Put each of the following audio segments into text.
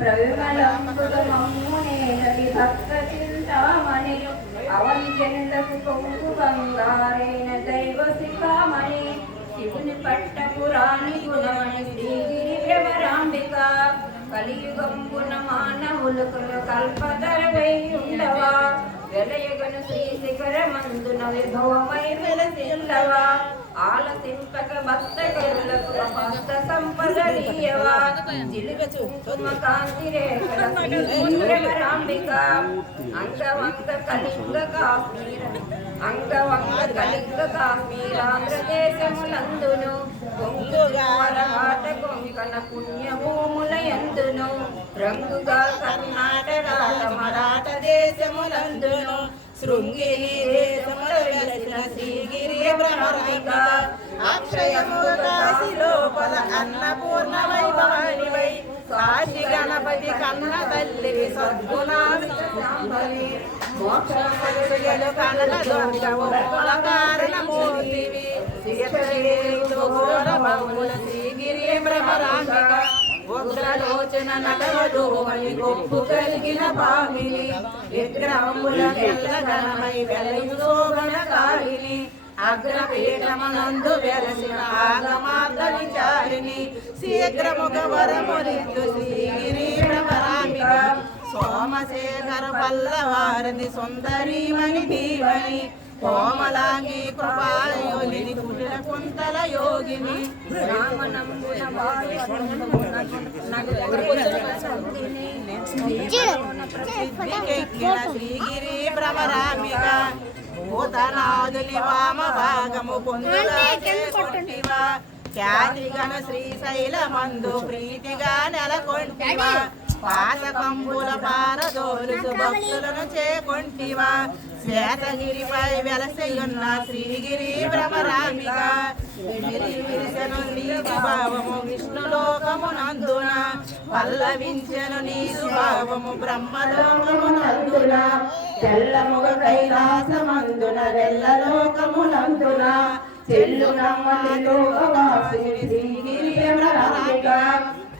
ప్రవిమలంబుగమమ్మునేనటి భక్త చింతామణి అవంచెందకు కొంగు బంగారైన దైవ శిఖామణి శివుని పట్టపురాణి గుణమణి శ్రీగిరి భ్రమరాంబిక కలియుగంబున మానవులకు కల్పతరవైయుండవా వెలయగను శ్రీ శిఖరమందున విభవమై వెలసిల్లవా ఆలసింపక భక్త కరులకు భక్త సంపదలీయవా జిలుగ కుంకుమ కాంతి రేఖల భ్రమరాంబిక అంగవంగ కళింగ కాశ్మీర అంగవంగ కళింగ కాశ్మీరాంధ్రదేశములందును కొంగుగారహాట కొంకణ పుణ్యభూములయందును రంగుగా కర్ణాటక మరాఠ దేశములందును శృంగిరి దేశముల వెలసిన శ్రీగిరి భ్రమరాంబిక అక్షయముదాసి లోపల అన్నపూర్ణ వైభవానివై కాశీ గణపతి కన్న తల్లివి సద్గుణాంబలి మోక్షలు కన్న దొంగవు కుల కారణమూర్తివి ఘోరమముల శ్రీగిరి భ్రమరాంబిక ఉగ్రలోచన నటవధూమని గొప్పు కలిగిన పామిని విగ్రహముల తెల్లగనమై వెలయు శోభన కాలిని అగ్రపీఠమనందు వెలసిన ఆగమార్గ విచారిణి శీఘ్రముఖ వరములిద్దు శ్రీగిరి భ్రమరాంబిక సోమశేఖర పల్లవారది సుందరీమణి దీవని కోమలాంగి కృపాయోగిని కుటిల కుంతల యోగిని ప్రసిద్ధికెక్కిన శ్రీగిరి భ్రమరాంబిక భూతనాదులి వామ భాగము పొందుగా చేసుకొంటివా ఖ్యాతిగణ శ్రీశైలమందు ప్రీతిగా నెలకొంటివా పాతకంబుల పారదోలుసు భక్తులను చేకొంటివా శ్వేతగిరిపై వెలసియున్న శ్రీగిరి భ్రమరాంబిక విరిసెను నీతి భావము విష్ణులోకమునందున పల్లవించెను నీరు భావము బ్రహ్మలోకమునందున తెల్లముగ కైలాసమందున వెల్లలోకమునందున చెల్లునమ్మలిలోకవాసిని శ్రీగిరి భ్రమరాంబిక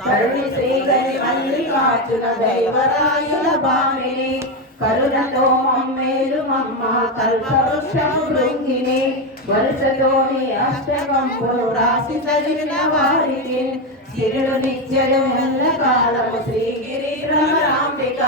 కరుణి శ్రీగరి మల్లికార్జున దైవరాయుల భామిని కరుణతో మమ్మేలు మమ్మ కల్పవృక్షము లొంగిని వరుసతోని అష్టకంపులు రాసి చదివిన వారికి సిరుడు నిత్యలు ఎల్లకాలము శ్రీగిరి భ్రమరాంబిక